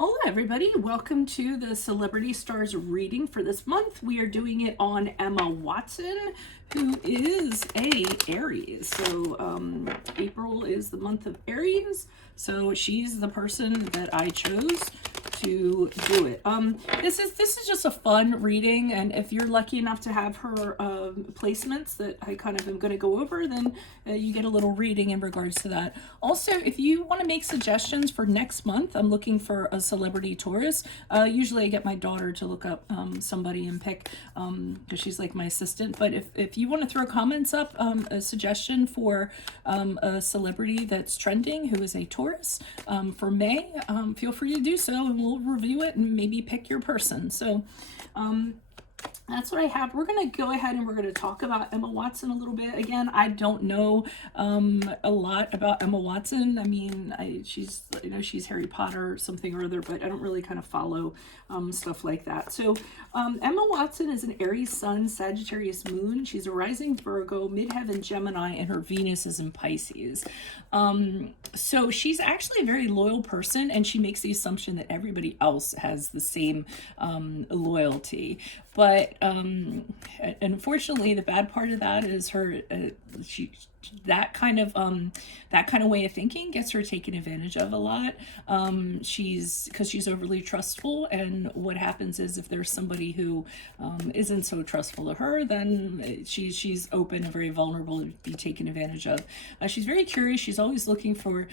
Hola everybody, welcome to the Celebrity Stars reading for this month. We are doing it on Emma Watson, who is a Aries. So April is the month of Aries, so she's the person that I chose to do it. This is just a fun reading, and if you're lucky enough to have her placements that I kind of am going to go over, then you get a little reading in regards to that. Also, if you want to make suggestions for next month, I'm looking for a celebrity Taurus. Usually I get my daughter to look up somebody and pick, because she's like my assistant. But if you want to throw comments up, a suggestion for a celebrity that's trending who is a Taurus for May, feel free to do so, and we'll review it and maybe pick your person. So that's what I have. We're going to go ahead and we're going to talk about Emma Watson a little bit. Again, I don't know a lot about Emma Watson. I mean, she's Harry Potter or something or other, but I don't really kind of follow stuff like that. So Emma Watson is an Aries Sun, Sagittarius Moon. She's a rising Virgo, midheaven Gemini, and her Venus is in Pisces. So she's actually a very loyal person, and she makes the assumption that everybody else has the same loyalty. But unfortunately, the bad part of that is her that kind of way of thinking gets her taken advantage of a lot. Because she's overly trustful, and what happens is if there's somebody who isn't so trustful to her, then she's open and very vulnerable to be taken advantage of. She's very curious. She's always looking for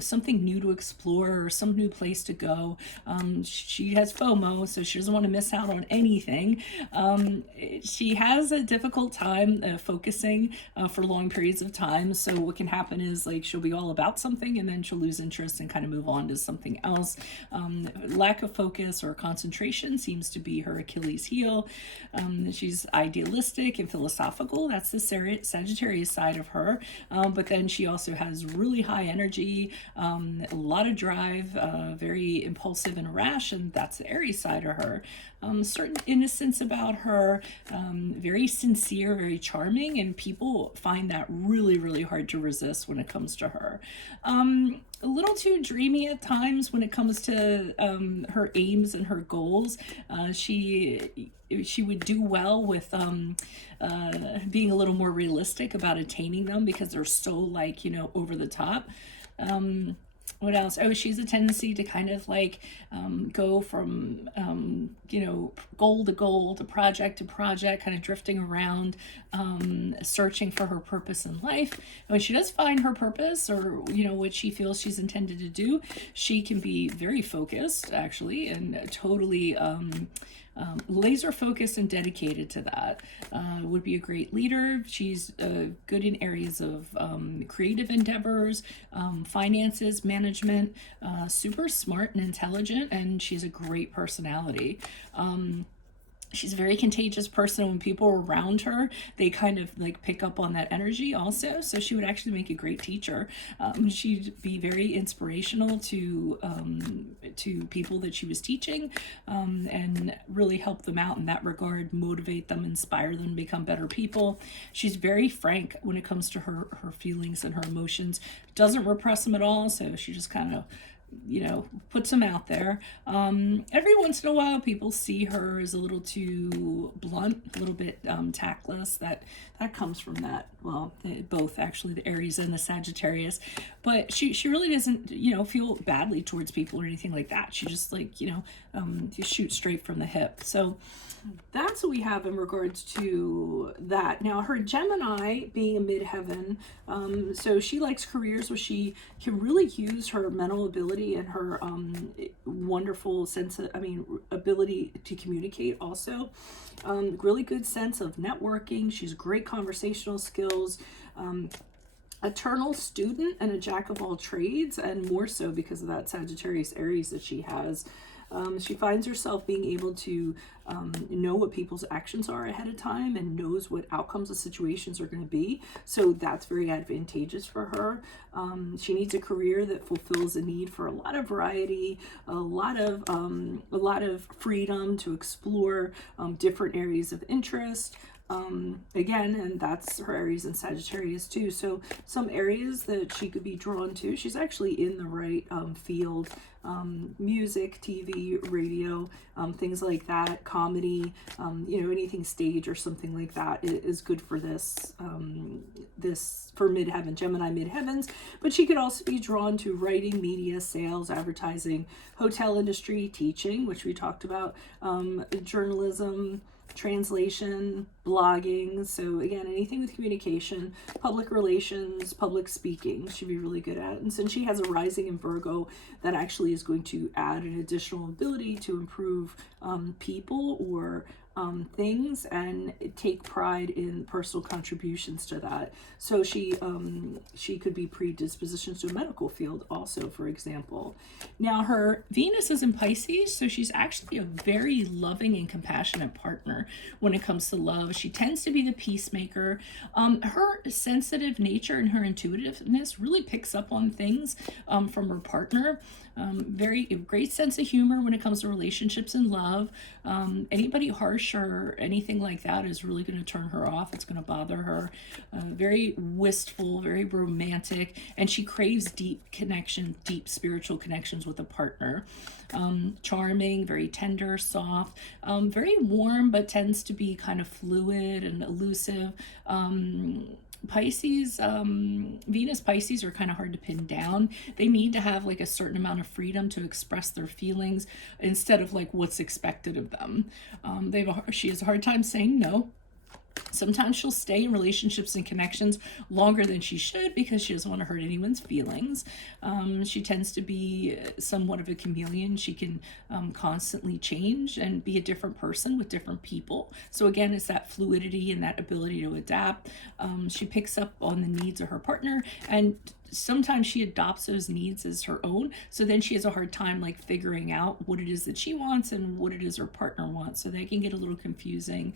something new to explore or some new place to go. She has FOMO, so she doesn't want to miss out on anything. She has a difficult time focusing for long periods of time. So what can happen is, like, she'll be all about something and then she'll lose interest and kind of move on to something else. Lack of focus or concentration seems to be her Achilles heel. She's idealistic and philosophical. That's the Sagittarius side of her. But then she also has really high energy, a lot of drive, very impulsive and rash, and that's the Aries side of her. Certain innocence about her, very sincere, very charming, and people find that really, really hard to resist when it comes to her. A little too dreamy at times when it comes to her aims and her goals. She would do well with being a little more realistic about attaining them, because they're so over the top. What else? Oh, she's a tendency to kind of go from, goal to goal, to project, kind of drifting around, searching for her purpose in life. And when she does find her purpose, or, what she feels she's intended to do, she can be very focused, actually, and totally laser focused and dedicated to that. Would be a great leader. She's good in areas of creative endeavors, finances, management, super smart and intelligent, and she's a great personality. She's a very contagious person. When people are around her, they kind of pick up on that energy also. So she would actually make a great teacher. She'd be very inspirational to people that she was teaching, and really help them out in that regard, motivate them, inspire them to become better people. She's very frank when it comes to her feelings and her emotions. Doesn't repress them at all. So she just kind of puts them out there. Every once in a while, people see her as a little too blunt, a little bit tactless. That comes from that. Well, both actually, the Aries and the Sagittarius. But she really doesn't feel badly towards people or anything like that. She just shoots straight from the hip. So that's what we have in regards to that. Now, her Gemini being a midheaven, so she likes careers where she can really use her mental ability and her wonderful ability to communicate also. Really good sense of networking. She's great conversational skills. Eternal student and a jack of all trades, and more so because of that Sagittarius Aries that she has. She finds herself being able to know what people's actions are ahead of time, and knows what outcomes of situations are going to be. So that's very advantageous for her. She needs a career that fulfills a need for a lot of variety, a lot of freedom to explore different areas of interest. Again, and that's her Aries and Sagittarius too. So some areas that she could be drawn to, she's actually in the right field. Music, TV, radio, things like that, comedy, you know, anything stage or something like that is good for this, this for midheaven, Gemini midheavens. But she could also be drawn to writing, media, sales, advertising, hotel industry, teaching, which we talked about, journalism, translation, blogging. So again, anything with communication, public relations, public speaking, she'd be really good at. And since she has a rising in Virgo, that actually is going to add an additional ability to improve people or things, and take pride in personal contributions to that. So she could be predispositioned to a medical field also, for example. Now her Venus is in Pisces, so she's actually a very loving and compassionate partner when it comes to love. She tends to be the peacemaker. Her sensitive nature and her intuitiveness really picks up on things from her partner. Very great sense of humor when it comes to relationships and love. Anybody harsh or anything like that is really going to turn her off. It's going to bother her. Very wistful, very romantic, and she craves deep connection, deep spiritual connections with a partner. Charming, very tender, soft, very warm, but tends to be kind of fluid and elusive. Pisces, Venus Pisces are kind of hard to pin down. They need to have like a certain amount of freedom to express their feelings instead of like what's expected of them. She has a hard time saying no. Sometimes she'll stay in relationships and connections longer than she should because she doesn't want to hurt anyone's feelings. She tends to be somewhat of a chameleon. She can constantly change and be a different person with different people. So again, it's that fluidity and that ability to adapt. She picks up on the needs of her partner, and sometimes she adopts those needs as her own. So then she has a hard time like figuring out what it is that she wants and what it is her partner wants. So that can get a little confusing.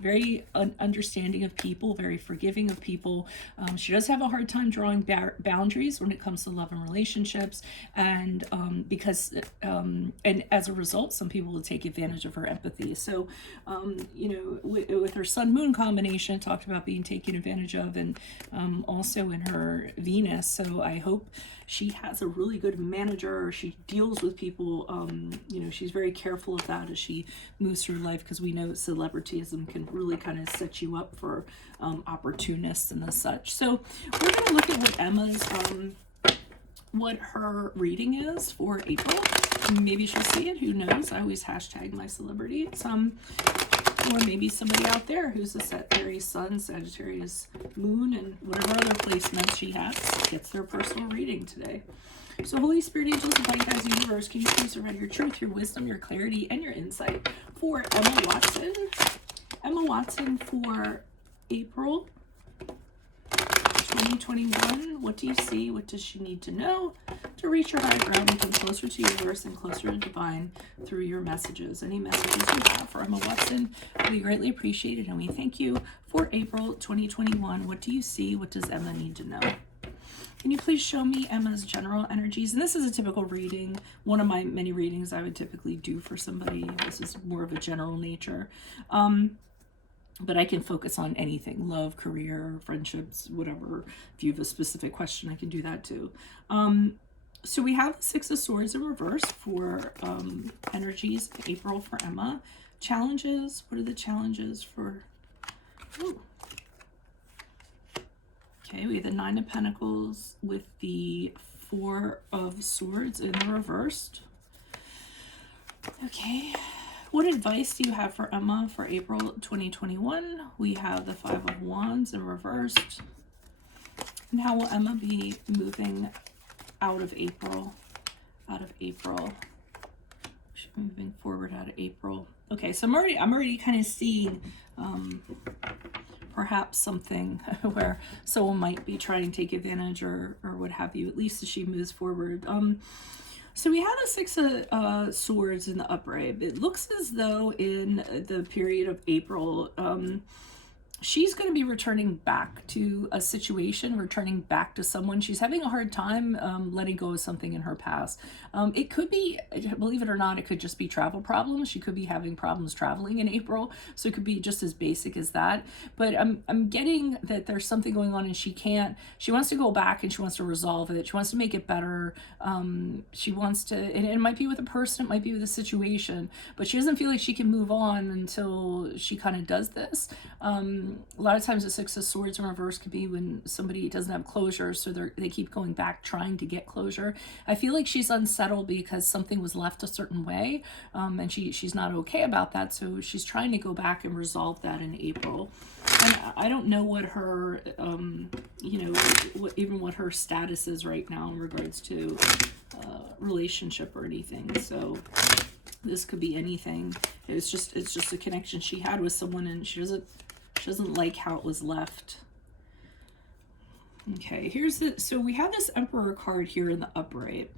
Very understanding of people, very forgiving of people. She does have a hard time drawing boundaries when it comes to love and relationships. And and as a result, some people will take advantage of her empathy. So, you know, with her Sun Moon combination, talked about being taken advantage of, and also in her Venus. So I hope she has a really good manager, or she deals with people. You know, she's very careful of that as she moves through life, because we know celebrityism can really kind of set you up for opportunists and the such. So we're going to look at what Emma's what her reading is for April. Maybe she'll see it, who knows. I always hashtag my celebrities. Or maybe somebody out there who's a Sagittarius Sun, Sagittarius Moon, and whatever other placements she has gets their personal reading today. So Holy Spirit, angels, and Light Guides, universe, can you please provide your truth, your wisdom, your clarity, and your insight for Emma Watson? Emma Watson for April 2021. What do you see? What does she need to know to reach her high ground and come closer to universe and closer to divine through your messages? Any messages you have for Emma Watson, we greatly appreciate it, and we thank you for April 2021. What do you see? What does Emma need to know? Can you please show me Emma's general energies? And this is a typical reading, one of my many readings I would typically do for somebody. This is more of a general nature. But I can focus on anything, love, career, friendships, whatever. If you have a specific question, I can do that too. So we have the Six of Swords in reverse for energies in April for Emma. Challenges, what are the challenges for... Ooh. Okay, we have the Nine of Pentacles with the Four of Swords in the reversed. Okay. What advice do you have for Emma for April 2021? We have the Five of Wands in reversed. And how will Emma be moving out of April? She's moving forward out of April. Okay, so I'm already kind of seeing perhaps something where someone might be trying to take advantage or what have you, at least as she moves forward. So we have the Six of Swords in the upright. It looks as though in the period of April, she's going to be returning back to a situation, returning back to someone. She's having a hard time letting go of something in her past. It could be, believe it or not, it could just be travel problems. She could be having problems traveling in April, so it could be just as basic as that. But I'm getting that there's something going on, and she wants to go back and she wants to resolve it. She wants to make it better. She wants to, and it might be with a person, it might be with a situation, but she doesn't feel like she can move on until she kind of does this. A lot of times the Six of Swords in reverse could be when somebody doesn't have closure, so they keep going back trying to get closure. I feel like she's unsettled because something was left a certain way, and she's not okay about that, so she's trying to go back and resolve that in April. And I don't know what her, what her status is right now in regards to relationship or anything. So this could be anything. It's just a connection she had with someone, and she doesn't like how it was left. Okay, so we have this Emperor card here in the upright.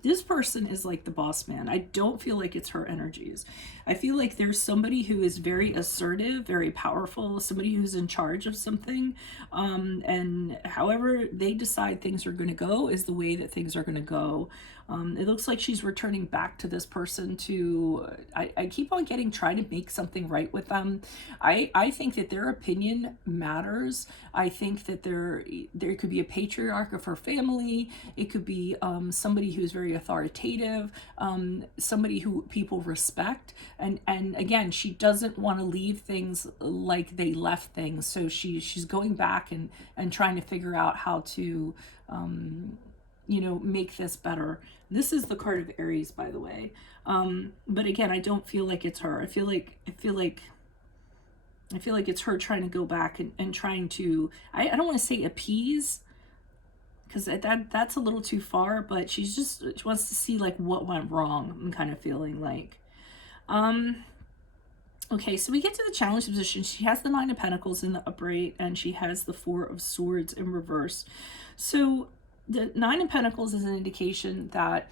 This person is like the boss man. I don't feel like it's her energies. I feel like there's somebody who is very assertive, very powerful, somebody who's in charge of something. And however they decide things are going to go is the way that things are going to go. It looks like she's returning back to this person to, I keep on trying to make something right with them. I think that their opinion matters. I think that there could be a patriarch of her family. It could be somebody who's very authoritative, somebody who people respect. And again, she doesn't want to leave things like they left things. So she's going back and trying to figure out how to, make this better. This is the card of Aries, by the way. But again, I don't feel like it's her. I feel like it's her trying to go back and trying to, I don't want to say appease, because that's a little too far, but she wants to see like what went wrong. I'm kind of feeling like. Okay, so we get to the challenge position. She has the Nine of Pentacles in the upright, and she has the Four of Swords in reverse. So the Nine of Pentacles is an indication that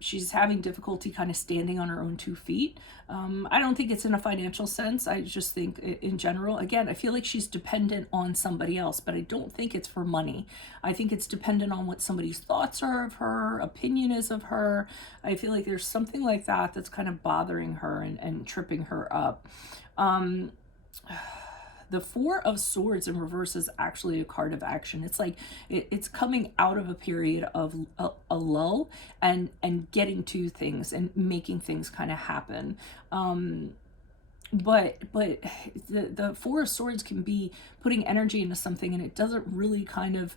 she's having difficulty kind of standing on her own 2 feet. I don't think it's in a financial sense. I just think in general, again, I feel like she's dependent on somebody else, but I don't think it's for money. I think it's dependent on what somebody's thoughts are of her, opinion is of her. I feel like there's something like that that's kind of bothering her and tripping her up. The Four of Swords in reverse is actually a card of action. It's like it's coming out of a period of a lull and getting to things and making things kind of happen. But the Four of Swords can be putting energy into something and it doesn't really kind of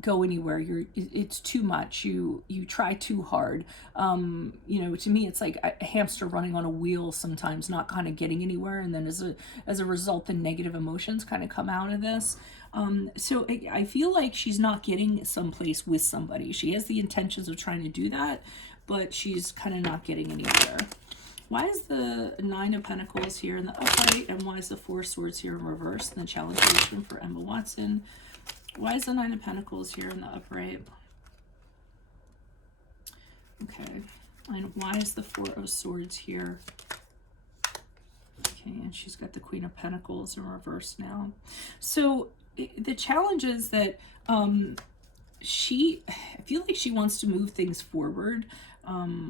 go anywhere. It's too much. You try too hard. To me, it's like a hamster running on a wheel sometimes, not kind of getting anywhere. And then as a result, the negative emotions kind of come out of this. So I feel like she's not getting someplace with somebody. She has the intentions of trying to do that, but she's kind of not getting anywhere. Why is the Nine of Pentacles here in the upright, and why is the Four of Swords here in reverse in the challenge position for Emma Watson? Why is the Nine of Pentacles here in the upright? Okay, and why is the Four of Swords here? Okay, and she's got the Queen of Pentacles in reverse now. So the challenge is that I feel like she wants to move things forward.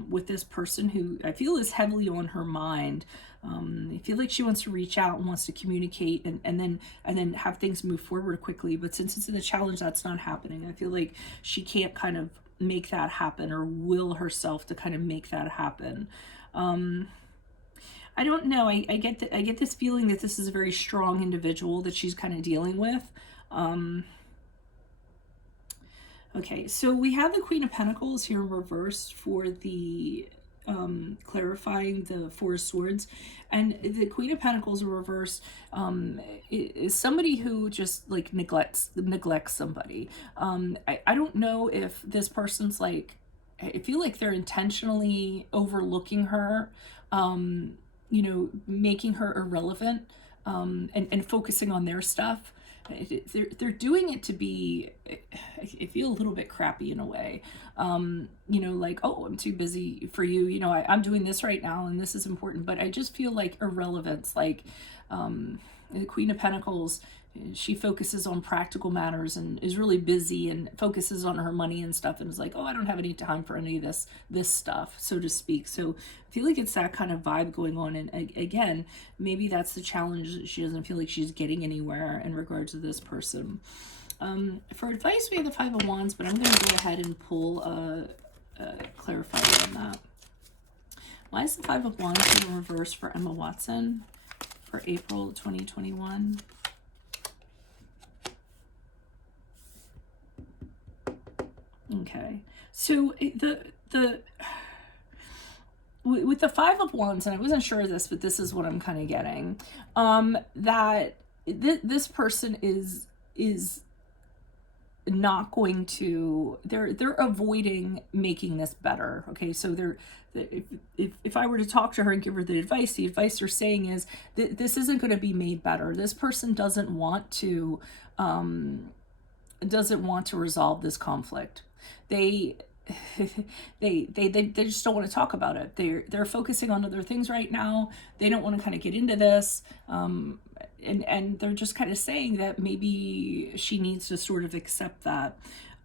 With this person who I feel is heavily on her mind. I feel like she wants to reach out and wants to communicate and then have things move forward quickly. But since it's in a challenge, that's not happening. I feel like she can't kind of make that happen or will herself to kind of make that happen. I don't know. I get this feeling that this is a very strong individual that she's kind of dealing with. Okay, so we have the Queen of Pentacles here in reverse for the clarifying the Four of Swords, and the Queen of Pentacles in reverse is somebody who just like neglects somebody. I don't know if this person's like, I feel like they're intentionally overlooking her, making her irrelevant, and focusing on their stuff. They're doing it to be, I feel a little bit crappy in a way, like, oh, I'm too busy for you, I'm doing this right now and this is important, but I just feel like irrelevance, like the Queen of Pentacles, she focuses on practical matters and is really busy and focuses on her money and stuff, and is like, oh, I don't have any time for any of this stuff, so to speak. So I feel like it's that kind of vibe going on. And again, maybe that's the challenge. She doesn't feel like she's getting anywhere in regards to this person. For advice, we have the Five of Wands, but I'm going to go ahead and pull a clarifier on that. Why is the Five of Wands in reverse for Emma Watson for April 2021? Okay, so with the Five of Wands, and I wasn't sure of this, but this is what I'm kind of getting, that this person is not going to, they're avoiding making this better. Okay, so if I were to talk to her and give her the advice they're saying is that this isn't going to be made better. This person doesn't want to resolve this conflict. They just don't want to talk about it. They're focusing on other things right now. They don't want to kind of get into this. And they're just kind of saying that maybe she needs to sort of accept that.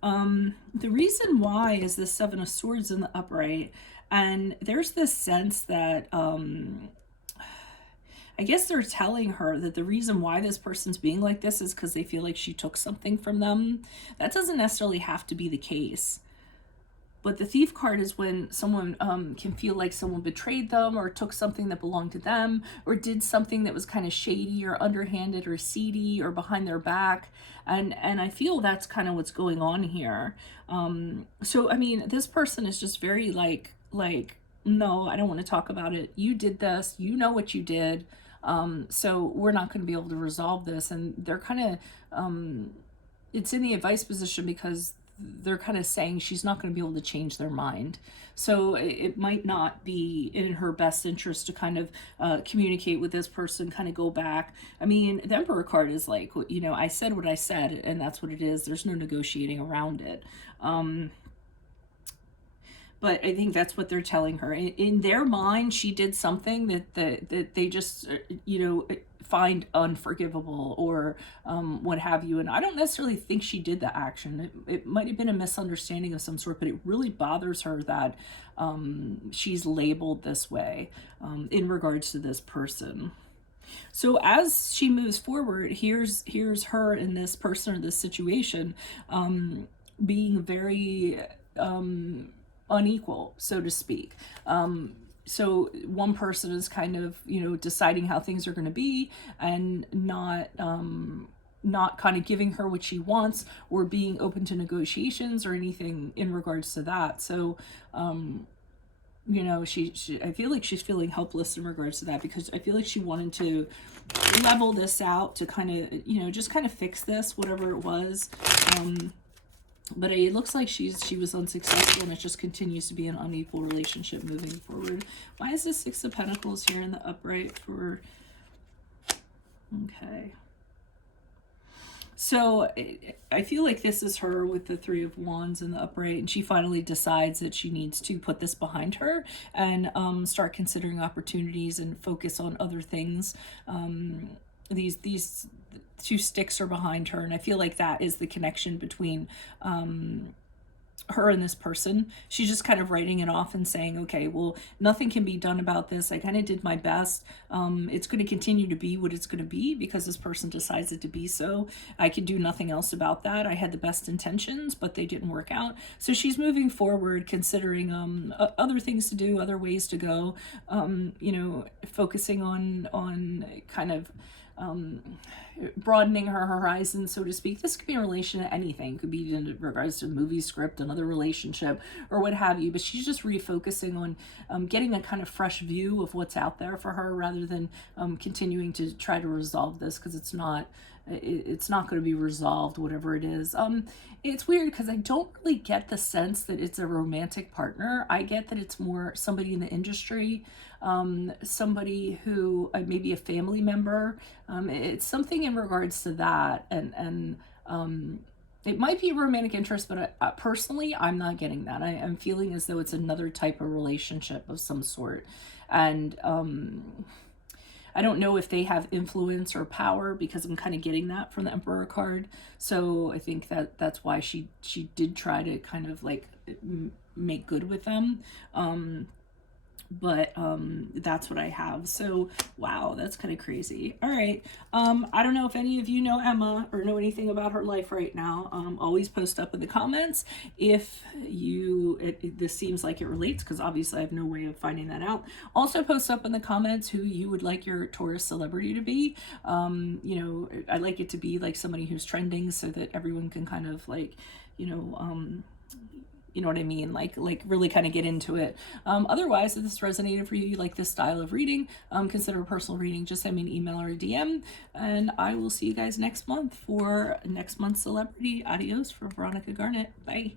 The reason why is the Seven of Swords in the upright. And there's this sense that, I guess they're telling her that the reason why this person's being like this is because they feel like she took something from them. That doesn't necessarily have to be the case. But the Thief card is when someone can feel like someone betrayed them or took something that belonged to them or did something that was kind of shady or underhanded or seedy or behind their back. And I feel that's kind of what's going on here. So, I mean, this person is just very like, no, I don't want to talk about it. You did this. You know what you did. So we're not going to be able to resolve this. And they're kind of, it's in the advice position because they're kind of saying she's not going to be able to change their mind. So it might not be in her best interest to kind of communicate with this person, kind of go back. I mean, the Emperor card is like, you know, I said what I said, and that's what it is. There's no negotiating around it. But I think that's what they're telling her. In their mind, she did something that they just, you know, find unforgivable or what have you. And I don't necessarily think she did the action. It might have been a misunderstanding of some sort, but it really bothers her that she's labeled this way in regards to this person. So as she moves forward, here's her and this person or this situation being very unequal, so to speak. So one person is kind of, you know, deciding how things are going to be and not kind of giving her what she wants or being open to negotiations or anything in regards to that. So, you know, she I feel like she's feeling helpless in regards to that because I feel like she wanted to level this out to kind of, you know, just kind of fix this, whatever it was. But it looks like she was unsuccessful, and it just continues to be an unequal relationship moving forward. Why is the Six of Pentacles here in the upright for... Okay. So I feel like this is her with the Three of Wands in the upright, and she finally decides that she needs to put this behind her and start considering opportunities and focus on other things. These two sticks are behind her, and I feel like that is the connection between her and this person. She's just kind of writing it off and saying, okay, well, nothing can be done about this. I kind of did my best. It's going to continue to be what it's going to be because this person decides it to be so. I can do nothing else about that. I had the best intentions, but they didn't work out. So she's moving forward, considering other things to do, other ways to go, you know, focusing on kind of broadening her horizon, so to speak. This could be in relation to anything. It could be in regards to a movie script, another relationship, or what have you. But she's just refocusing on getting a kind of fresh view of what's out there for her, rather than continuing to try to resolve this, because it's not going to be resolved, whatever it is. It's weird because I don't really get the sense that it's a romantic partner. I get that it's more somebody in the industry, somebody who maybe a family member. It's something in regards to that, and it might be a romantic interest, but personally, I'm not getting that. I'm feeling as though it's another type of relationship of some sort, and I don't know if they have influence or power, because I'm kind of getting that from the Emperor card. So I think that that's why she did try to kind of like make good with them. But that's what I have. So wow, that's kind of crazy. All right, I don't know if any of you know Emma or know anything about her life right now. Always post up in the comments if this seems like it relates, because obviously I have no way of finding that out. Also post up in the comments who you would like your Taurus celebrity to be. You know, I like it to be like somebody who's trending, so that everyone can kind of like, you know what I mean? Like really kind of get into it. Otherwise, if this resonated for you, you like this style of reading, consider a personal reading, just send me an email or a DM, and I will see you guys next month for next month's celebrity. Adios from Veronica Garnett. Bye.